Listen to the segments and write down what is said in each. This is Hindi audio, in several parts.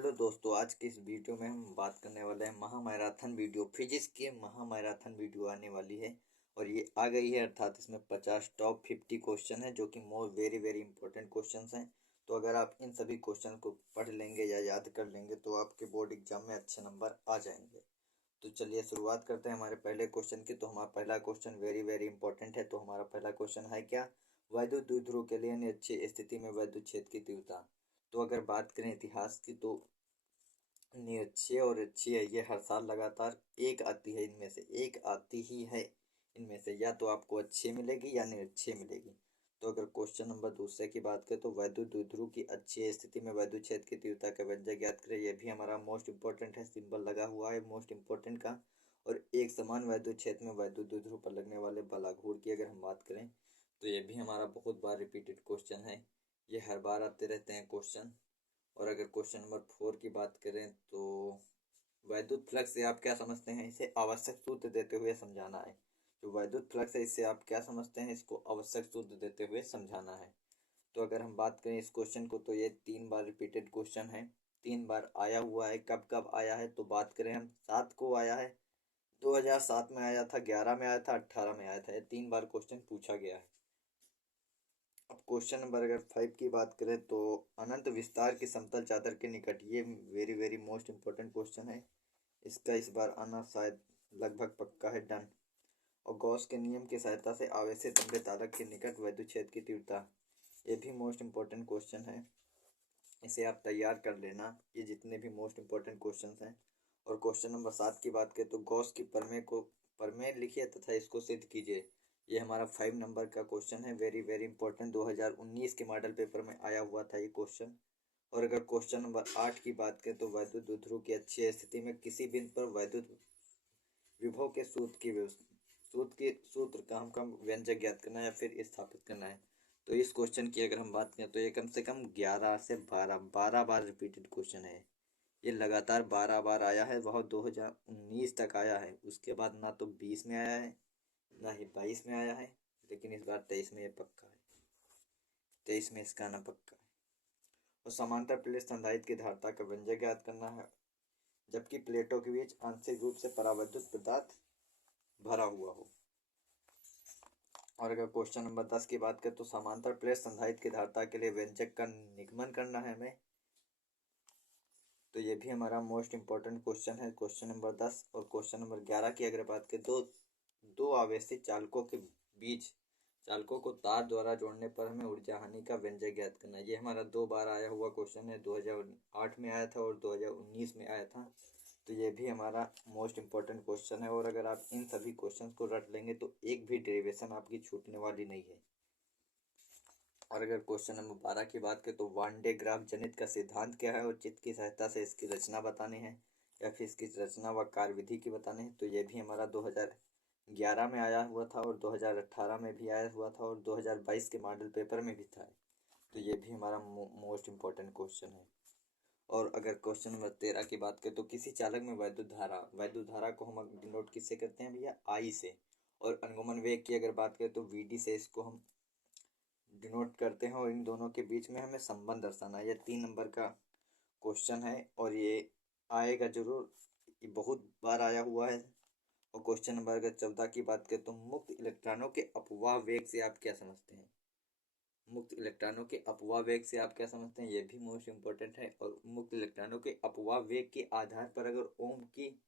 हेलो दोस्तों, आज की इस वीडियो में हम बात करने वाले हैं महामैराथन वीडियो। फिजिक्स की महामैराथन वीडियो आने वाली है और ये आ गई है, अर्थात इसमें 50 टॉप 50 क्वेश्चन है जो कि वेरी वेरी इंपॉर्टेंट क्वेश्चन हैं। तो अगर आप इन सभी क्वेश्चन को पढ़ लेंगे या याद कर लेंगे तो आपके बोर्ड एग्जाम में अच्छे नंबर आ जाएंगे। तो चलिए शुरुआत करते हैं हमारे पहले क्वेश्चन की। तो हमारा पहला क्वेश्चन वेरी वेरी इंपॉर्टेंट है। तो हमारा पहला क्वेश्चन है क्या? वैद्युत द्विध्रुव के लिए निश्चित स्थिति में वैद्युत क्षेत्र की तीव्रता। तो अगर बात करें इतिहास की तो निरक्षीय और अच्छी है, ये हर साल लगातार एक आती है, इनमें से एक आती ही है। इनमें से या तो आपको अच्छी मिलेगी या निरक्षीय मिलेगी। तो अगर क्वेश्चन नंबर दूसरे की बात करें तो वैद्युत द्विध्रुव की अच्छी स्थिति में वैद्युत क्षेत्र की तीव्रता का व्यंजक ज्ञात करें। यह भी हमारा मोस्ट इंपॉर्टेंट है, सिंबल लगा हुआ है मोस्ट इंपॉर्टेंट का। और एक समान वैद्युत क्षेत्र में वैद्युत द्विध्रुव पर लगने वाले बलाघूर की अगर हम बात करें तो ये भी हमारा बहुत बार रिपीटेड क्वेश्चन है, ये हर बार आते रहते हैं क्वेश्चन। और अगर क्वेश्चन नंबर 4 की बात करें तो वैद्युत फ्लक्स से आप क्या समझते हैं, इसे आवश्यक सूत्र देते हुए समझाना है। जो वैद्युत फ्लक्स है इससे आप क्या समझते हैं, इसको आवश्यक सूत्र देते हुए समझाना है। तो अगर हम बात करें इस क्वेश्चन को तो ये 3 बार रिपीटेड क्वेश्चन है, 3 बार आया हुआ है। कब कब आया है तो बात करें हम 7 को आया है, 2007 में आया था, 11 में आया था, 18 में आया था। ये 3 बार क्वेश्चन पूछा गया है। अब क्वेश्चन नंबर अगर 5 की बात करें तो अनंत विस्तार की समतल चादर के निकट, ये very very most important question है। इसका इस बार आना शायद लगभग पक्का है, डन। और गॉस के नियम की सहायता से आवेशित तांबे तालक के निकट वैद्युत क्षेत्र की तीव्रता, ये भी मोस्ट इंपॉर्टेंट क्वेश्चन है, इसे आप तैयार कर लेना। ये जितने भी मोस्ट इंपॉर्टेंट क्वेश्चन हैं। और क्वेश्चन नंबर 7 की बात करें तो गॉस की प्रमेय लिखिए तथा इसको सिद्ध कीजिए। ये हमारा 5 नंबर का क्वेश्चन है, वेरी वेरी इंपॉर्टेंट, 2019 के मॉडल पेपर में आया हुआ था ये क्वेश्चन। और अगर क्वेश्चन नंबर 8 की बात करें तो वैद्युत द्विध्रुव की अच्छी स्थिति में किसी बिंदु पर वैद्युत विभव के सूत्र का हम व्यंजक ज्ञात करना है या फिर स्थापित करना है। तो इस क्वेश्चन की अगर हम बात करें तो ये कम से कम 11 से 12 बार रिपीटेड क्वेश्चन है। ये लगातार 12 बार आया है, वह 2019 तक आया है। उसके बाद ना तो 20 में आया है ना ही 22 में आया है, लेकिन इस बार 23 में ये पक्का है, 23 में इसका आना पक्का है। और समांतर प्लेट संधारित्र की धारिता का व्यंजक ज्ञात करना है, जबकि प्लेटों के बीच आंशिक रूप से परावैद्युत पदार्थ भरा हुआ हो। और अगर क्वेश्चन नंबर 10 की बात करें तो समांतर प्लेट संधारित्र की धारिता के लिए व्यंजक का निगमन करना है हमें। तो ये भी हमारा मोस्ट इंपॉर्टेंट क्वेश्चन है, क्वेश्चन नंबर 10। और क्वेश्चन नंबर 11 की अगर बात करें तो दो आवेशित चालकों के बीच चालकों को तार द्वारा जोड़ने पर हमें ऊर्जा हानि का व्यंजक ज्ञात करना है। ये हमारा 2 बार आया हुआ क्वेश्चन है, 2008 में आया था और 2019 में आया था। तो ये भी हमारा मोस्ट इंपॉर्टेंट क्वेश्चन है। और अगर आप इन सभी क्वेश्चन को रट लेंगे तो एक भी डेरिवेशन आपकी छूटने वाली नहीं है। और अगर क्वेश्चन नंबर 12 की बात करें तो वान डे ग्राफ जनित का सिद्धांत क्या है और चित्र की सहायता से इसकी रचना बतानी है या फिर इसकी रचना व कार्यविधि की बतानी है। तो ये भी हमारा 2011 में आया हुआ था और 2018 में भी आया हुआ था और 2022 के मॉडल पेपर में भी था। तो ये भी हमारा मोस्ट इंपॉर्टेंट क्वेश्चन है। और अगर क्वेश्चन नंबर 13 की बात करें तो किसी चालक में वैद्युत धारा को हम डिनोट किससे करते हैं भैया, आई से। और अनुगमन वेग की अगर बात करें तो वीडी से इसको हम डिनोट करते हैं। और इन दोनों के बीच में हमें संबंध दर्शाना है। ये 3 नंबर का क्वेश्चन है और ये आएगा जरूर, ये बहुत बार आया हुआ है। और क्वेश्चन नंबर अगर 14 की बात करें तो मुक्त इलेक्ट्रॉनों के अपवाह वेग से आप क्या समझते हैं, मुक्त इलेक्ट्रॉनों के अपवाह वेग से आप क्या समझते हैं, ये भी मोस्ट इंपॉर्टेंट है। और मुक्त इलेक्ट्रॉनों के अपवाह वेग के आधार पर अगर ओम की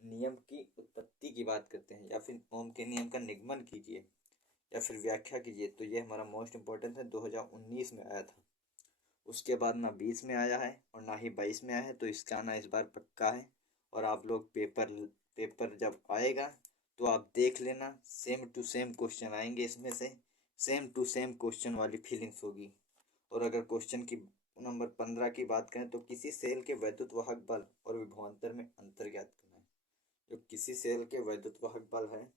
नियम की उत्पत्ति की बात करते हैं या फिर ओम के नियम का निगमन कीजिए या फिर व्याख्या कीजिए, तो ये हमारा मोस्ट इंपॉर्टेंट है, 2019 में आया था। उसके बाद ना 20 में आया है और ना ही 22 में आया है, तो इसका आना इस बार पक्का है। और आप लोग पेपर जब आएगा तो आप देख लेना, सेम टू सेम क्वेश्चन आएंगे, इसमें से सेम टू सेम क्वेश्चन वाली फीलिंग्स होगी। और अगर क्वेश्चन की नंबर 15 की बात करें तो किसी सेल के वैद्युत वाहक बल और विभवांतर में अंतर ज्ञात करना है। जो किसी सेल के वैद्युत वाहक बल है,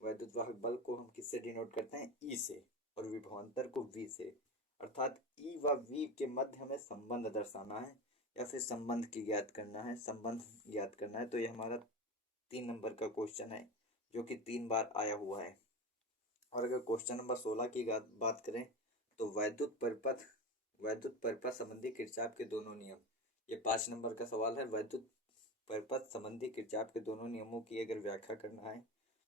वैद्युत वाहक बल को हम किससे डिनोट करते हैं, ई से, और विभवांतर को वी से। अर्थात ई व वी के मध्य हमें संबंध दर्शाना है या फिर संबंध की ज्ञात करना है, संबंध ज्ञात करना है। तो ये हमारा 3 नंबर का क्वेश्चन है जो कि 3 बार आया हुआ है। और अगर क्वेश्चन नंबर 16 की बात करें तो वैद्युत परिपथ संबंधी किरचॉफ के दोनों नियम, ये 5 नंबर का सवाल है। वैद्युत परिपथ संबंधी किरचॉफ के दोनों नियमों की अगर व्याख्या करना है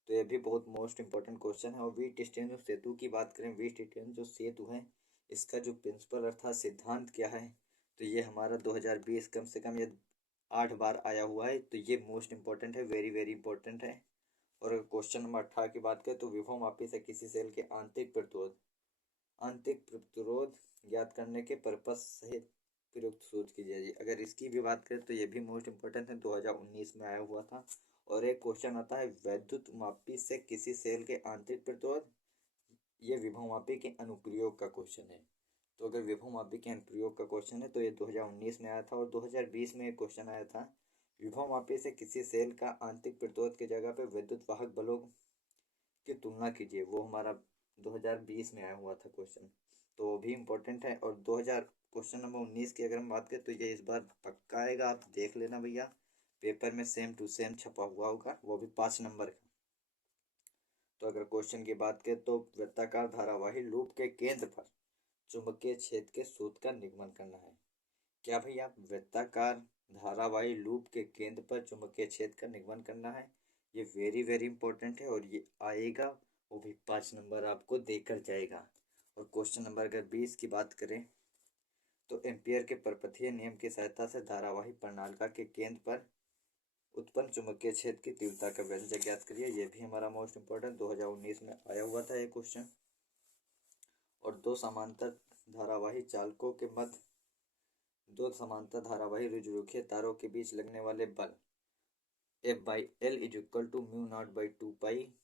तो ये भी बहुत मोस्ट इंपॉर्टेंट क्वेश्चन है। और वीट स्टेन जो सेतु की बात करें, वीट स्टेन जो सेतु है इसका जो प्रिंसिपल अर्थात सिद्धांत क्या है, तो ये हमारा 2020 कम से कम ये 8 बार आया हुआ है। तो ये मोस्ट इंपॉर्टेंट है, वेरी वेरी इंपॉर्टेंट है। और अगर क्वेश्चन नंबर 18 की बात करें तो विभव मापी से किसी सेल के आंतरिक प्रतिरोध ज्ञात करने के पर्पज सहित प्रयुक्त सूत्र कीजिए। अगर इसकी भी बात करें तो ये भी मोस्ट इंपॉर्टेंट है, 2019 में आया हुआ था। और एक क्वेश्चन आता है वैद्युत मापी से किसी सेल के आंतरिक प्रतिरोध, ये विभव मापी के अनुप्रयोग का क्वेश्चन है। तो अगर विभव मापी के अनुप्रयोग का क्वेश्चन है तो ये 2019 में आया था। और 2020 में एक क्वेश्चन आया था विभव मापी से किसी सेल का आंतरिक प्रतिरोध की जगह पे विद्युत वाहक बलों की तुलना कीजिए, वो हमारा 2020 में आया हुआ था क्वेश्चन, तो वो भी इम्पोर्टेंट है। और 2000 क्वेश्चन नंबर 19 की अगर हम बात करें तो ये इस बार पक्का आएगा, आप देख लेना भैया, पेपर में सेम टू सेम छपा हुआ होगा, वो भी 5 नंबर का। तो अगर क्वेश्चन की बात करें तो वृत्ताकार धारावाही लूप के केंद्र पर चुंबकीय क्षेत्र के सूत्र का निगमन करना है। क्या भैया? वृत्ताकार धारावाही लूप के केंद्र पर चुंबकीय क्षेत्र का निगमन करना है। ये वेरी वेरी इंपॉर्टेंट है और ये आएगा, वो भी 5 नंबर आपको देकर जाएगा। और क्वेश्चन नंबर अगर 20 की बात करें तो एम्पियर के परपथीय नियम की सहायता से धारावाही प्रणालिका के केंद्र पर उत्पन्न चुंबकीय क्षेत्र की तीव्रता का व्यंजक ज्ञात करिए। ये भी हमारा मोस्ट इंपॉर्टेंट 2019 में आया हुआ था ये क्वेश्चन। और दो समांतर धारावाही चालकों के मध्य, दो समांतर धारावाही रुजुरेखीय तारों के बीच लगने वाले बल F/L is equal to mu not by 2 pi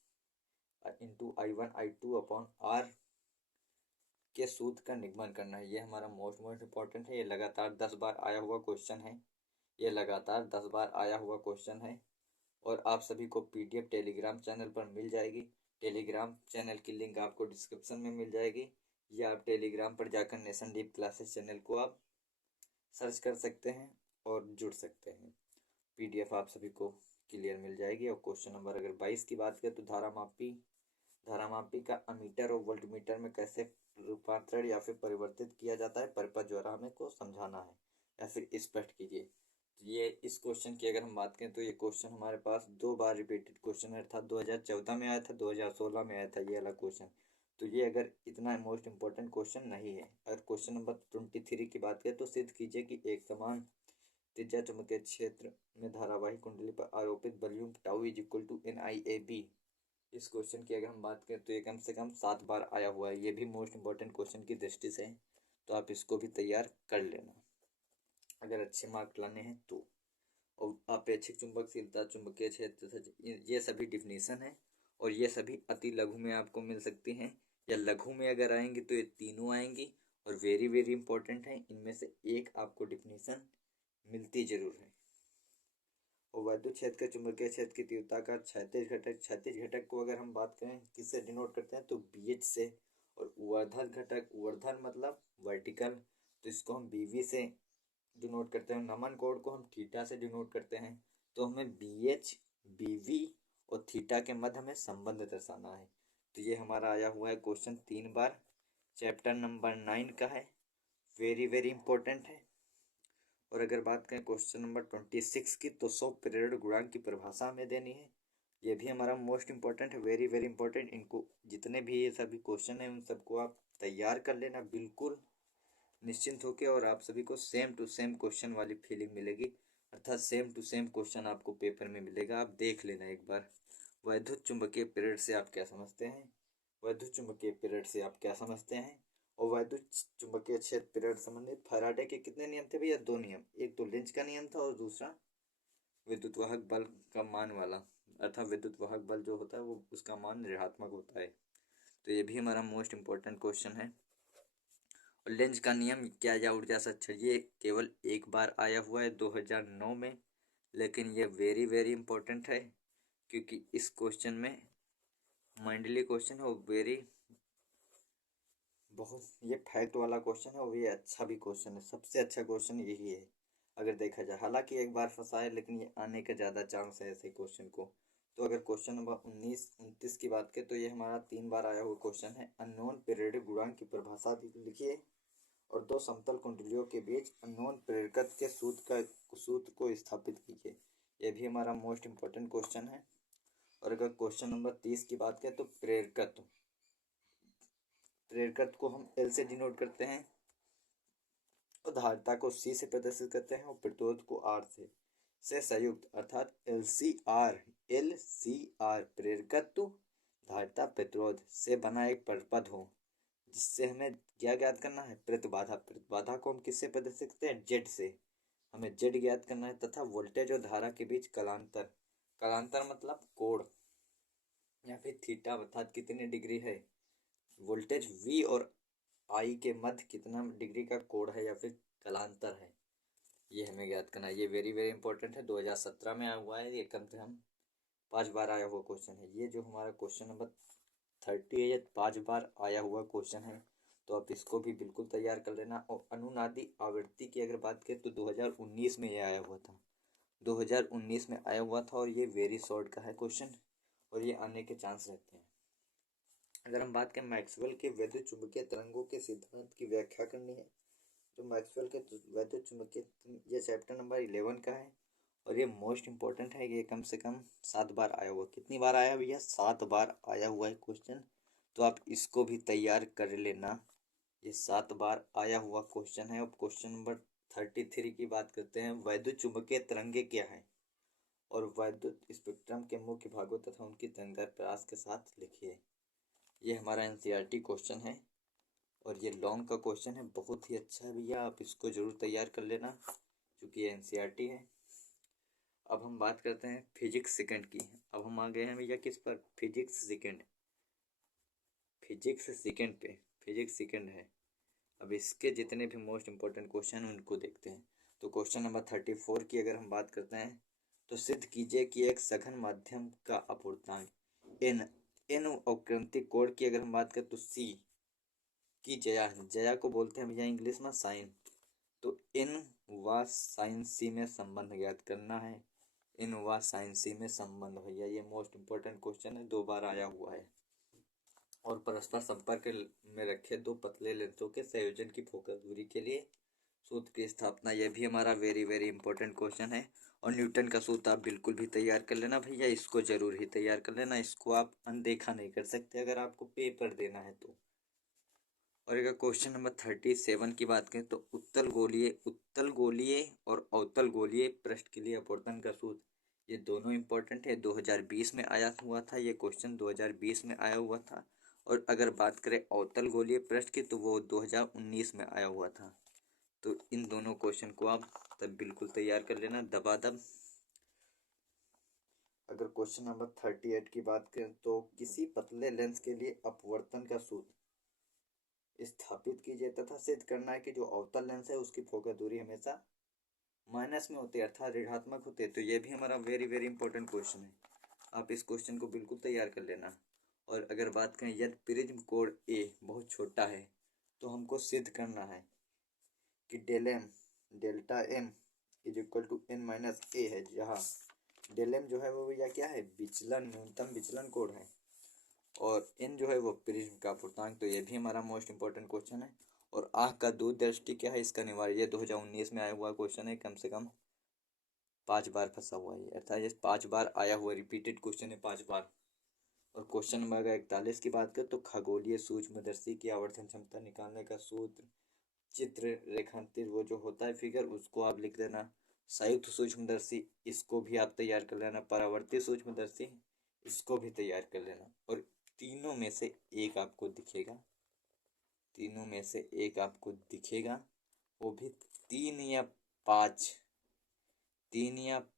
into I1 I2 upon R के सूत्र का निगमन करना है। ये हमारा मोस्ट इंपॉर्टेंट है। ये लगातार 10 बार आया हुआ क्वेश्चन है, ये लगातार 10 बार आया हुआ क्वेश्चन है। और आप सभी को PDF टेलीग्राम चैनल पर मिल जाएगी। टेलीग्राम चैनल की लिंक आपको डिस्क्रिप्शन में मिल जाएगी, या आप टेलीग्राम पर जाकर नेशन डीप क्लासेस चैनल को आप सर्च कर सकते हैं और जुड़ सकते हैं। PDF आप सभी को क्लियर मिल जाएगी। और क्वेश्चन नंबर अगर 22 की बात करें तो धारामापी का अमीटर और वोल्टमीटर में कैसे रूपांतरण या फिर परिवर्तित किया जाता है, परिपथ द्वारा हमें को समझाना है या फिर स्पष्ट कीजिए। ये इस क्वेश्चन की अगर हम बात करें तो ये क्वेश्चन हमारे पास 2 बार रिपीटेड क्वेश्चन है, अर्थात 2014 में आया था, 2016 में आया था ये वाला क्वेश्चन। तो ये अगर इतना मोस्ट इंपॉर्टेंट क्वेश्चन नहीं है। अगर क्वेश्चन नंबर 23 की बात करें तो सिद्ध कीजिए कि एक समान त्रिज्या चुंबकीय क्षेत्र में धारावाही कुंडली पर आरोपित volume tau is equal to NIAB। इस क्वेश्चन की अगर हम बात करें तो ये कम से कम 7 बार आया हुआ है। ये भी मोस्ट इंपॉर्टेंट क्वेश्चन की दृष्टि से है, तो आप इसको भी तैयार कर लेना अगर अच्छे मार्क लाने हैं तो। और अपेक्षिक चुंबकशीलता, चुंबकीय क्षेत्र, ये सभी डिफिनीशन है और ये सभी अति लघु में आपको मिल सकती हैं, या लघु में अगर आएंगी तो ये तीनों आएंगी। और वेरी वेरी इंपॉर्टेंट है, इनमें से एक आपको डिफिनीशन मिलती जरूर है। और वैद्युत क्षेत्र के चुंबकीय क्षेत्र की तीव्रता का क्षैतिज घटक को अगर हम बात करें किससे डिनोट करते हैं तो BH से। और ऊर्ध्वाधर घटक, ऊर्ध्वाधर मतलब वर्टिकल, तो इसको हम BV से डिनोट करते हैं। नमन कोण को हम थीटा से डिनोट करते हैं। तो हमें BH, BV और थीटा के मध्य हमें संबंध दर्शाना है। तो ये हमारा आया हुआ है क्वेश्चन 3 बार, चैप्टर नंबर 9 का है, वेरी वेरी इंपॉर्टेंट है। और अगर बात करें क्वेश्चन नंबर 26 की तो 100 प्रेरण गुणांक की परिभाषा हमें देनी है। ये भी हमारा मोस्ट इंपॉर्टेंट है, वेरी वेरी इंपॉर्टेंट। इनको जितने भी ये सभी क्वेश्चन हैं उन सबको आप तैयार कर लेना बिल्कुल निश्चिंत होकर, और आप सभी को सेम टू सेम क्वेश्चन वाली फीलिंग मिलेगी, अर्थात सेम टू सेम क्वेश्चन आपको पेपर में मिलेगा। आप देख लेना एक बार। वैद्युत चुंबकीय प्रेरण से आप क्या समझते हैं, वैद्युत चुंबकीय प्रेरण से आप क्या समझते हैं। और वैद्युत चुंबकीय क्षेत्र प्रेरण संबंधित फैराडे के कितने नियम थे भैया? 2 नियम, एक तो लेंज का नियम था और दूसरा विद्युत वाहक बल का मान वाला, अर्थात विद्युत वाहक बल जो होता है वो उसका मान ऋणात्मक होता है। तो ये भी हमारा मोस्ट इंपॉर्टेंट क्वेश्चन है। और लेंज का नियम क्या या ऊर्जा सच, ये केवल एक बार आया हुआ है 2009 में, लेकिन ये वेरी वेरी इंपॉर्टेंट है क्योंकि इस क्वेश्चन में मंडली क्वेश्चन है और वेरी बहुत ये फैक्ट वाला क्वेश्चन है और ये अच्छा भी क्वेश्चन है, सबसे अच्छा क्वेश्चन यही है अगर देखा जाए। हालांकि एक बार फंसा है लेकिन ये आने का ज़्यादा चांस है ऐसे क्वेश्चन को। तो अगर क्वेश्चन नंबर 29 की बात करें तो ये हमारा 3 बार आया हुआ क्वेश्चन है। अननोन पीरियडिक गुणांक की परिभाषा लिखिए और दो समतल कुंडलियों के बीच अननोन प्रेरकत्व के सूत्र को स्थापित कीजिए। यह भी हमारा मोस्ट इम्पोर्टेंट क्वेश्चन है। और अगर क्वेश्चन नंबर 30 की बात करें तो प्रेरकत्व को हम एल से डिनोट करते हैं, और धारिता को सी से प्रदर्शित करते हैं, और प्रतिरोध को आर से संयुक्त अर्थात एल सी आर प्रेरकत्व धारिता प्रतिरोध से बना एक परपद हो, जिससे हमें क्या ज्ञात करना है, प्रतिबाधा को हम किससे प्रदर्शित करते हैं, जेड से। हमें जेड ज्ञात करना है तथा वोल्टेज और धारा के बीच कलांतर मतलब कोण या फिर थीटा अर्थात कितने डिग्री है, वोल्टेज वी और आई के मध्य कितना डिग्री का कोण है या फिर कलांतर है, ये हमें ज्ञात करना है। ये वेरी वेरी इंपॉर्टेंट है, 2017 में आया हुआ है, ये कम से कम 5 बार आया हुआ क्वेश्चन है। ये जो हमारा क्वेश्चन नंबर 30 है, ये 5 बार आया हुआ क्वेश्चन है, तो आप इसको भी बिल्कुल तैयार कर लेना। और अनुनादी आवृत्ति की अगर बात करें तो 2019 में ये आया हुआ था, 2019 में आया हुआ था, और ये वेरी शॉर्ट का है क्वेश्चन, और ये आने के चांस रहते हैं। अगर हम बात करें मैक्सवेल के वैद्युत चुंबकीय तरंगों के सिद्धांत की व्याख्या करनी है, तो मैक्सवेल के वैद्युत चुंबकीय, ये चैप्टर नंबर 11 का है, और ये मोस्ट इम्पोर्टेंट है। ये कम से कम 7 बार आया हुआ। कितनी बार आया भैया? 7 बार आया हुआ है क्वेश्चन, तो आप इसको भी तैयार कर लेना। ये 7 बार आया हुआ क्वेश्चन है। अब क्वेश्चन नंबर 33 की बात करते हैं। वैद्युत चुंबकीय तरंगे क्या है, और वैद्युत स्पेक्ट्रम के मुख्य भागों तथा उनकी तरंगदैर्ध्य प्रयास के साथ लिखिए। ये हमारा एनसीईआरटी क्वेश्चन है, और ये लॉन्ग का क्वेश्चन है, बहुत ही अच्छा है भैया, आप इसको जरूर तैयार कर लेना क्योंकि ये एनसीईआरटी है। अब हम बात करते हैं फिजिक्स सेकंड की। अब हम आ गए हैं भैया किस पर? फिजिक्स सेकंड पे। फिजिक्स सेकंड है। अब इसके जितने भी मोस्ट इम्पोर्टेंट क्वेश्चन हैं उनको देखते हैं। तो क्वेश्चन नंबर 34 की अगर हम बात करते हैं, तो सिद्ध कीजिए कि एक सघन माध्यम का अपूर्णांक एन और क्रांतिक कोण की अगर हम बात करें तो सी की जया को बोलते हैं भैया इंग्लिश में साइन। तो इन व साइन सी में संबंध ज्ञात करना है। इन व साइन सी में संबंध भैया, ये मोस्ट इम्पोर्टेंट क्वेश्चन है, 2 बार आया हुआ है। और परस्पर संपर्क में रखे दो पतले लेंसों के संयोजन की फोकस दूरी के लिए सूत्र की स्थापना, यह भी हमारा वेरी वेरी इंपॉर्टेंट क्वेश्चन है। और न्यूटन का सूत्र आप बिल्कुल भी तैयार कर लेना भैया, इसको जरूर ही तैयार कर लेना, इसको आप अनदेखा नहीं कर सकते अगर आपको पेपर देना है तो। और अगर क्वेश्चन नंबर 37 की बात करें तो उत्तल गोलीय और अवतल गोलीय पृष्ठ के लिए अपवर्तन का सूत्र, ये दोनों इंपॉर्टेंट है। 2020 में आया हुआ था ये क्वेश्चन, 2020 में आया हुआ था। और अगर बात करें अवतल गोलीय पृष्ठ की तो वो 2019 में आया हुआ था। तो इन दोनों क्वेश्चन को आप तब बिल्कुल तैयार कर लेना दबादब। अगर क्वेश्चन नंबर 38 की बात करें तो किसी पतले लेंस के लिए अपवर्तन का सूत्र स्थापित कीजिए तथा सिद्ध करना है कि जो अवतल लेंस है उसकी फोकस दूरी हमेशा माइनस में होती है अर्थात ऋणात्मक होती है। तो ये भी हमारा वेरी वेरी इंपॉर्टेंट क्वेश्चन है, आप इस क्वेश्चन को बिल्कुल तैयार कर लेना। और अगर बात करें यदि प्रिज्म कोण ए बहुत छोटा है तो हमको सिद्ध करना है कि delta M is equal to N minus A है, जहाँ डेल एम जो है वो भैया क्या है? विचलन, न्यूनतम विचलन कोण है, और एन जो है वो प्रिज्म का अपूर्णांक। तो ये भी हमारा मोस्ट इंपॉर्टेंट क्वेश्चन है। और आँख का दूरदृष्टि क्या है, इसका निवारण, ये 2019 में आया हुआ क्वेश्चन है, कम से कम 5 बार फंसा हुआ है, अर्थात ये 5 बार आया हुआ रिपीटेड क्वेश्चन है, 5 बार। और क्वेश्चन नंबर 41 की बात करें तो खगोलीय सूक्ष्मदर्शी की आवर्धन क्षमता निकालने का सूत्र, चित्र रेखांकित वो जो होता है फिगर, उसको आप लिख देना। संयुक्त सूक्ष्मदर्शी, इसको भी आप तैयार कर लेना। परावर्तित सूक्ष्मदर्शी, इसको भी तैयार कर लेना। और तीनों में से एक आपको दिखेगा, वो भी 3 या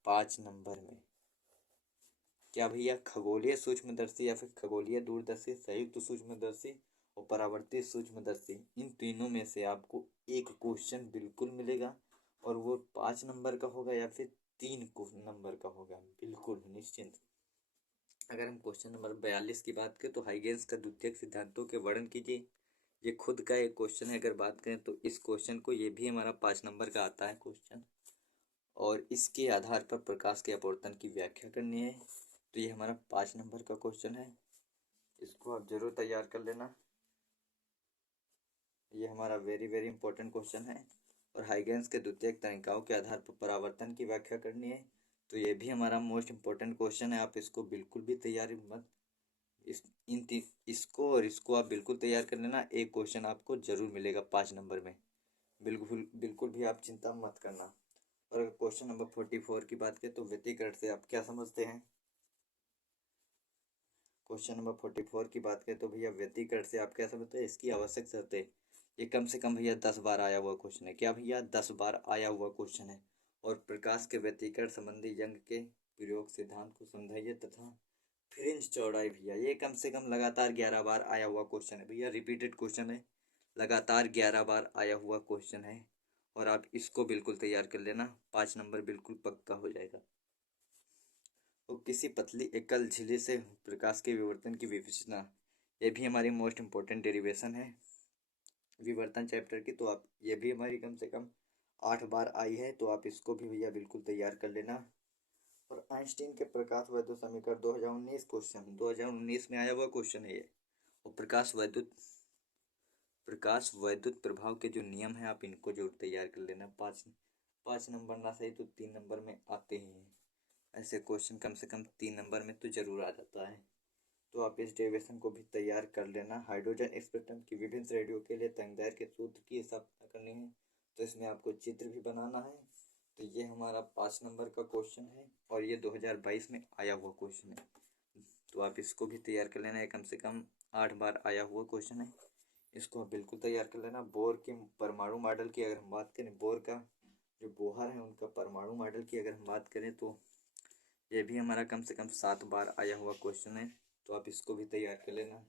5 नंबर में। क्या भैया? खगोलीय सूक्ष्मदर्शी या फिर खगोलीय दूरदर्शी, संयुक्त सूक्ष्मदर्शी और परावर्तित सूक्ष्मदर्शी, इन तीनों में से आपको एक क्वेश्चन बिल्कुल मिलेगा, और वो 5 नंबर का होगा या फिर 3 नंबर का होगा, बिल्कुल निश्चिंत। अगर हम क्वेश्चन नंबर 42 की बात करें तो हाइगेंस का द्वितीयक सिद्धांतों के वर्णन कीजिए, ये खुद का एक क्वेश्चन है। अगर बात करें तो इस क्वेश्चन को, ये भी हमारा 5 नंबर का आता है क्वेश्चन, और इसके आधार पर प्रकाश के अपवर्तन की व्याख्या करनी है। तो ये हमारा 5 नंबर का क्वेश्चन है, इसको आप जरूर तैयार कर लेना। ये हमारा वेरी वेरी इंपॉर्टेंट क्वेश्चन है। और हाइगेंस के द्वितीयक तनिकाओं के आधार पर परावर्तन की व्याख्या करनी है, तो ये भी हमारा मोस्ट इम्पोर्टेंट क्वेश्चन है। आप इसको बिल्कुल भी तैयारी मत इसको और इसको आप बिल्कुल तैयार कर लेना। एक क्वेश्चन आपको जरूर मिलेगा 5 नंबर में, बिल्कुल बिल्कुल भी आप चिंता मत करना। और अगर क्वेश्चन नंबर 44 की बात करें तो व्यतिकरण से आप क्या समझते हैं। क्वेश्चन नंबर 44 की बात करें तो भैया व्यतिकरण से आप क्या समझते हैं, इसकी आवश्यक शर्तें। ये कम से कम भैया 10 बार आया हुआ क्वेश्चन है। क्या भैया 10 बार आया हुआ क्वेश्चन है। और प्रकाश के व्यतिकरण संबंधी यंग के प्रयोग सिद्धांत को समझाइए तथा फ्रिंज चौड़ाई। भैया ये कम से कम लगातार 11 बार आया हुआ क्वेश्चन है। भैया रिपीटेड क्वेश्चन है, लगातार 11 बार आया हुआ क्वेश्चन है। और आप इसको बिल्कुल तैयार कर लेना, 5 नंबर बिल्कुल पक्का हो जाएगा। तो किसी पतली एकल झिल्ली से प्रकाश के विवर्तन की विवेचना, ये भी हमारी मोस्ट इम्पोर्टेंट डेरिवेशन है विवर्तन चैप्टर की। तो आप ये भी हमारी कम से कम 8 बार आई है, तो आप इसको भी भैया बिल्कुल तैयार कर लेना। और आइंस्टीन के प्रकाश वैद्युत समीकरण 2019 क्वेश्चन 2019 में आया हुआ क्वेश्चन है ये। और प्रकाश वैद्युत प्रभाव के जो नियम है आप इनको जरूर तैयार कर लेना। 5 नंबर ना सही तो 3 नंबर में आते ही हैं ऐसे क्वेश्चन, कम से कम 3 नंबर में तो जरूर आ जाता है। तो आप इस डेरिवेशन को भी तैयार कर लेना। हाइड्रोजन स्पेक्ट्रम की विभिन्न श्रेणियों के लिए तरंगदैर्घ्य के सूत्र की स्थापना करनी है, तो इसमें आपको चित्र भी बनाना है। तो ये हमारा 5 नंबर का क्वेश्चन है और ये 2022 में आया हुआ क्वेश्चन है, तो आप इसको भी तैयार कर लेना। कम से कम 8 बार आया हुआ क्वेश्चन है, इसको आप बिल्कुल तैयार कर लेना। बोर के परमाणु मॉडल की अगर हम बात करें, बोर का जो बोहर है उनका परमाणु मॉडल की अगर हम बात करें तो ये भी हमारा कम से कम 7 बार आया हुआ क्वेश्चन है, तो आप इसको भी तैयार कर लेना।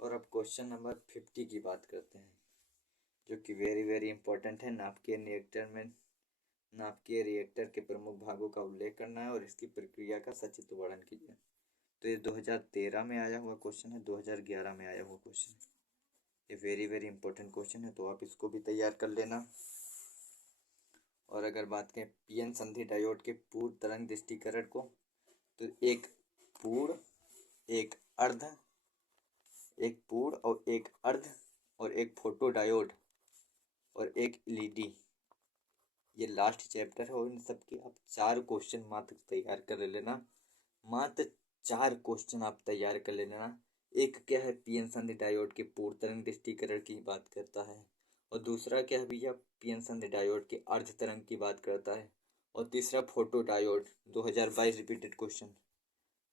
और अब क्वेश्चन नंबर 50 की बात करते हैं, जो कि वेरी वेरी इंपॉर्टेंट है। नाभिकीय रिएक्टर के प्रमुख भागों का उल्लेख करना है और इसकी प्रक्रिया का सचित्र वर्णन कीजिए। तो ये 2013 में आया हुआ क्वेश्चन है, 2011 में आया हुआ क्वेश्चन है। ये वेरी वेरी इंपॉर्टेंट क्वेश्चन है, तो आप इसको भी तैयार कर लेना। और अगर बात करें पीएन संधि डायोड के पूर्ण तरंग दृष्टिकरण को, तो एक पूर्ण, एक अर्ध, एक पूर्ण और एक अर्ध और एक फोटो डायोड और एक एलईडी, ये लास्ट चैप्टर है। और इन सब के आप 4 क्वेश्चन मात्र तैयार कर लेना, मात्र 4 क्वेश्चन आप तैयार कर लेना। एक क्या है, पीएन संधि डायोड के पूर्ण तरंग दृष्टिकरण की बात करता है, और दूसरा क्या है भैया, पीएन संधि डायोड के अर्ध तरंग की बात करता है, और तीसरा फोटो डायोड। 2022 रिपीटेड क्वेश्चन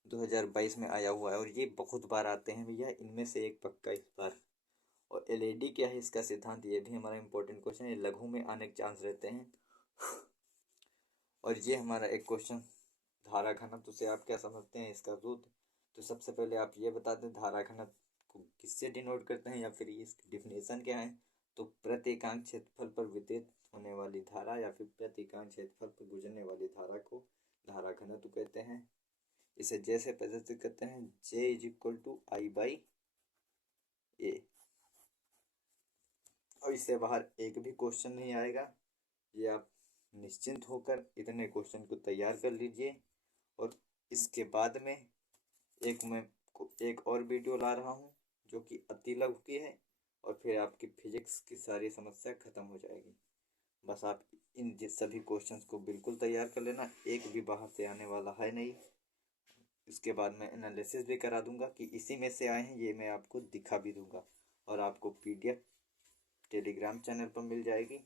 2022 में आया हुआ है, और ये बहुत बार आते हैं भैया, इनमें से एक पक्का इस बार। और एलईडी क्या है इसका सिद्धांत, ये भी हमारा इंपॉर्टेंट क्वेश्चन है, लघु में आने के चांस रहते हैं। और ये हमारा एक क्वेश्चन धारा घनत्व से आप क्या समझते हैं इसका सूत्र। तो सबसे पहले आप ये बता दें धारा घनत्व को किससे डिनोट करते हैं, या फिर इसकी डिफिनेशन क्या है। तो प्रति एकांक क्षेत्रफल पर विद्युत होने वाली धारा या फिर प्रति एकांक क्षेत्रफल पर गुजरने वाली धारा को धारा घनत्व कहते हैं। इसे जैसे प्रदर्शित करते हैं, J is equal to I by A. और इससे बाहर एक भी क्वेश्चन नहीं आएगा, ये आप निश्चिंत होकर इतने क्वेश्चन को तैयार कर लीजिए। और इसके बाद में मैं एक और वीडियो ला रहा हूँ जो कि अति लघु की है, और फिर आपकी फिजिक्स की सारी समस्या खत्म हो जाएगी। बस आप इन सभी क्वेश्चंस को बिल्कुल तैयार कर लेना, एक भी बाहर से आने वाला है नहीं। इसके बाद मैं एनालिसिस भी करा दूंगा कि इसी में से आए हैं, ये मैं आपको दिखा भी दूंगा। और आपको पीडीएफ टेलीग्राम चैनल पर मिल जाएगी,